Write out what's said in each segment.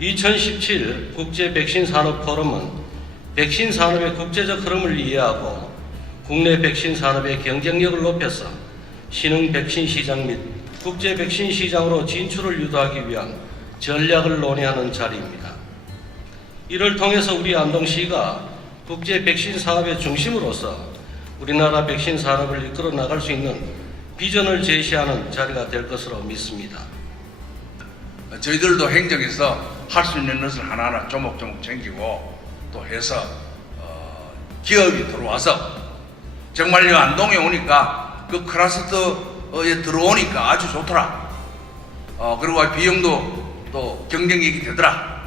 2017 국제 백신 산업 포럼은 백신 산업의 국제적 흐름을 이해하고 국내 백신 산업의 경쟁력을 높여서 신흥 백신 시장 및 국제 백신 시장으로 진출을 유도하기 위한 전략을 논의하는 자리입니다. 이를 통해서 우리 안동시가 국제 백신 사업의 중심으로서 우리나라 백신 산업을 이끌어 나갈 수 있는 비전을 제시하는 자리가 될 것으로 믿습니다. 저희들도 행정에서 할 수 있는 것을 하나하나 조목조목 챙기고 또 해서 어, 기업이 들어와서 정말요 안동에 오니까 그 크라스터에 들어오니까 아주 좋더라. 어, 그리고 비용도 또 경쟁력이 되더라.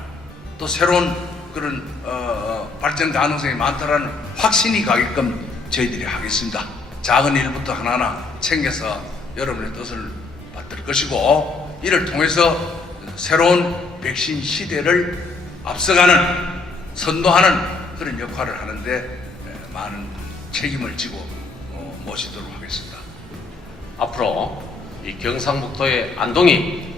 또 새로운 그런 어, 어, 발전 가능성이 많다라는 확신이 가게끔 저희들이 하겠습니다. 작은 일부터 하나하나 챙겨서 여러분의 뜻을 받들 것이고 이를 통해서 새로운 백신 시대를 앞서가는 선도하는 그런 역할을 하는데 에, 많은 책임을 지고 어, 모시도록 하겠습니다. 앞으로 이 경상북도의 안동이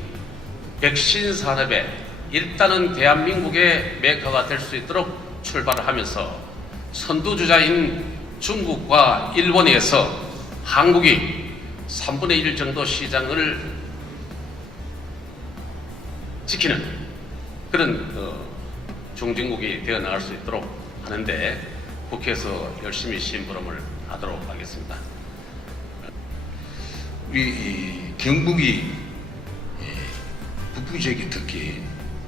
백신 산업에 일단은 대한민국의 메카가 될 수 있도록 출발을 하면서 선두주자인 중국과 일본에서 한국이 3분의 1 정도 시장을 지키는 그런 어, 중진국이 되어 나갈 수 있도록 하는데 국회에서 열심히 심부름을 하도록 하겠습니다. 우리 이 경북이 이 북부 지역이 특히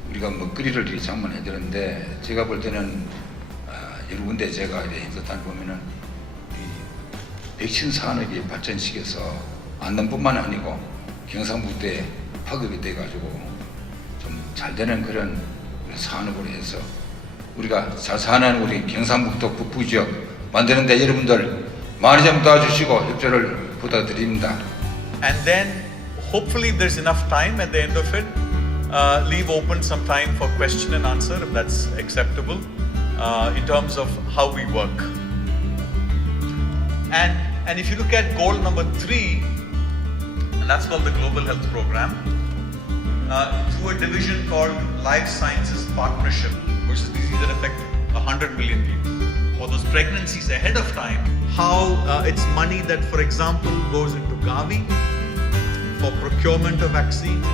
우리가 먹거리를 장만해 드는데 제가 볼 때는 아, 여러 군데 제가 이제 행사 다니보면은 이 백신 산업이 발전시켜서 안동뿐만 아니고 경상북도에 파급이 돼가지고 좀 잘 되는 그런 산업으로 해서 우리가 잘 사는 우리 경상북도 북부 지역 만드는데 여러분들 많이 좀 도와주시고 협조를 부탁드립니다. and then hopefully there's enough time at the end of it uh, leave open some time for question and answer if that's acceptable uh, in terms of how we work and and if you look at goal number three and that's called the global health program uh, through a division called life sciences partnership which is disease that affect 100 million people. For those pregnancies ahead of time how uh, it's money that for example goes into gavi for procurement of vaccines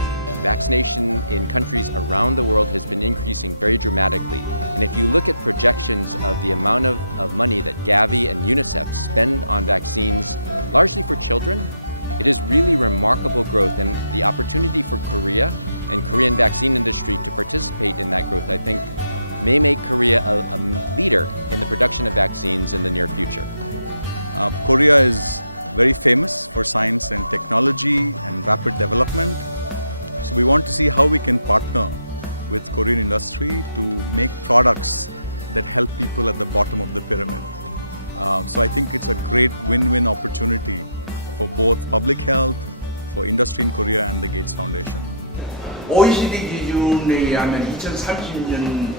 OECD 기준에 의하면 2030년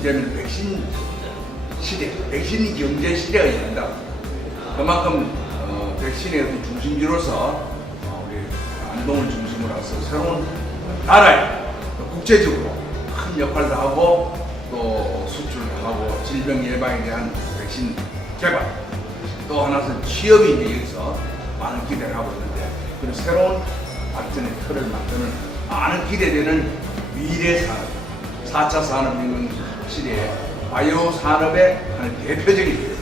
되면 백신 시대, 백신 경제 시대가 된다. 그만큼 어, 백신의 어떤 중심지로서 어, 우리 안동을 중심으로 해서 새로운 나라에 또 국제적으로 큰 역할도 하고 또 수출도 하고 질병 예방에 대한 백신 개발 또 하나는 취업이 이제 여기서 많은 기대를 하고 있는데 그런 새로운 발전의 틀을 만드는 많은 기대되는 미래 산업, 4차 산업혁명 시대에 바이오 산업의 한 대표적인